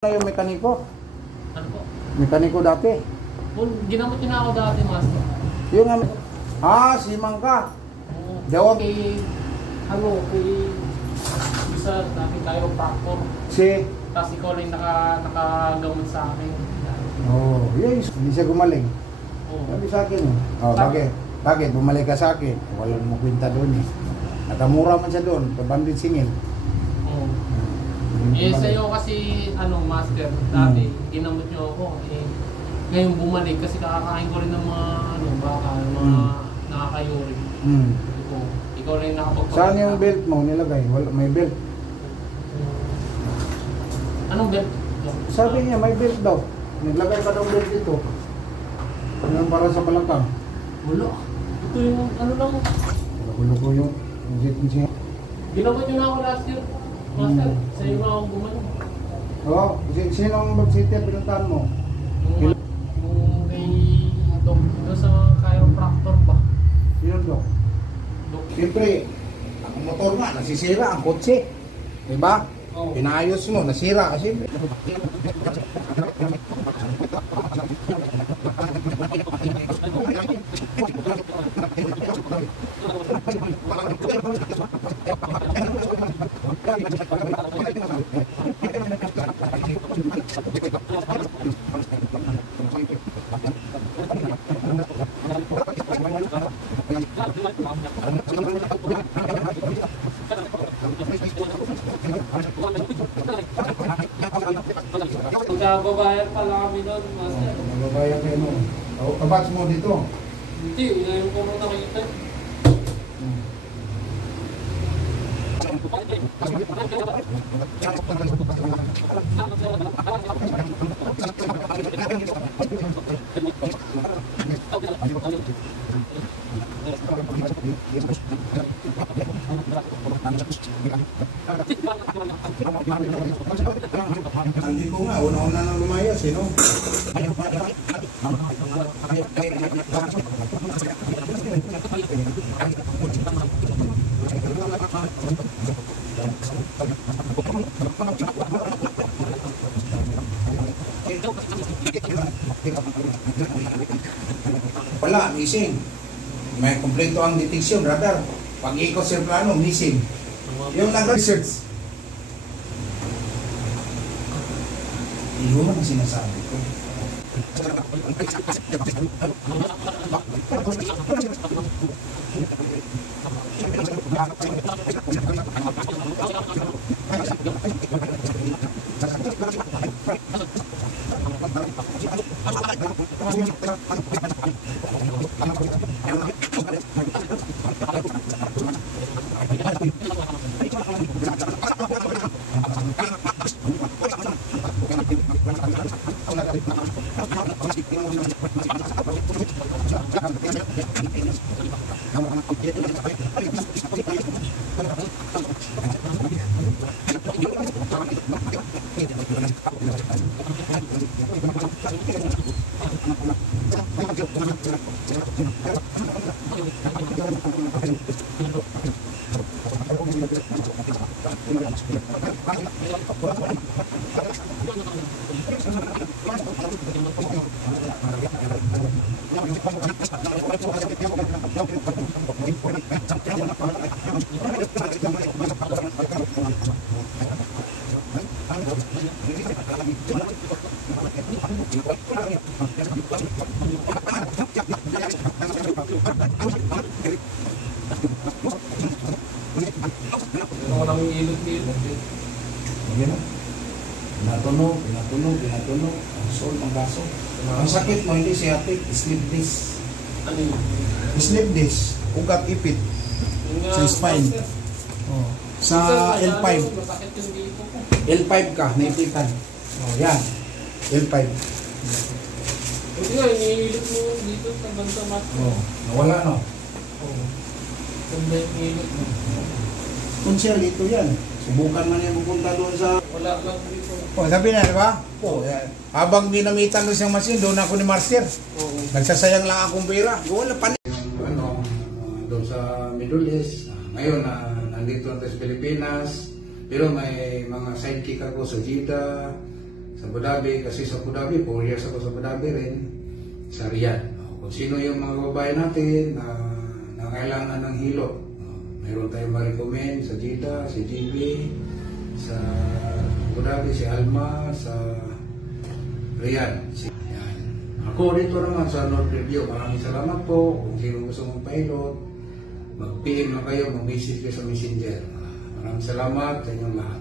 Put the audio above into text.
Na yung mekaniko? Ano po? Mekaniko dati? Ginamot niyo na ako dati, Master. Yung si Mangka. Oo. Dawag. Kay isa dati tayo practor. Tapos ikaw lang nakagamot sa akin. Yun. Hindi siya gumaling. Sabi sa akin. Bakit? Bakit? Bumalik ka sa akin. Walang mo kwenta doon eh. Nakamura man siya doon. Pabandit singil. Sa'yo kasi, Master, dati, ginamot niyo ako. Ngayon bumalik kasi kakakain ko rin ng mga, baka, mga nakakayuri. Ikaw rin nakapagpapalita. Saan yung belt mo nilagay? May belt. Anong belt? Sabi niya, may belt daw. Naglagay ka daw belt dito. Yung para sa balakang. Wala. Ito yung, lang. Wala ko yung ginamot niyo na ako last year. Master, sa'yo nga akong gumano. Sino ang mag-city pinuntahan mo? Yung kay Dok, sa chiropractor ba? Sino Dok? Siyempre, ang motor nga, nasisira ang kotse. Diba? Pinayos mo, nasira. Siyempre. Magbabayar pala kami doon, Master. Magbabayar kayo mo. Kabats mo dito. Hindi, ngayon ko mo nakita. Hindi ko nga, una-una nang lumayas, no? Wala, missing. May kompleto ang detection, radar. Pag ikot sa plano, missing. Yung nag-research. Iyon ang sinasabi ko. Pinatunog. Ang baso. Ang sakit mo, hindi sciatic, slip disc. Ano yun? Slip disc, ugat ipit. Sa spine. Sa L5. Masakit yung dito ko. L5 ka, naipitan. Yan. L5. Buti nga, inihilot mo dito sa bansa, Master. Nawala, no? Ganda yung hilot mo. Kunsyal, ito yan. Subukan man yan pupunta doon sa... Wala lang dito. Sabi na, di ba? Habang dinamitan doon siyang machine, doon ako ni Master. Nagsasayang lang akong pera. Wala pa. Doon sa Middle East. Ngayon, nandito na sa Pilipinas. Pero may mga sidekick ako sa Jeddah, Abu Dhabi, kasi sa Abu Dhabi, 4 years ako sa Abu Dhabi rin, sa Riyadh. Kung sino yung mga babae natin na kailangan ng hilot, mayroon tayong ma-recommend sa Jeddah, si GB, sa Abu Dhabi, si Alma, sa Riyadh. Yan. Ako dito naman sa North Review, maraming salamat po. Kung sino gusto mong pilot, mag-PM na kayo, mag-message kayo sa Messenger. Maraming salamat sa inyong lahat.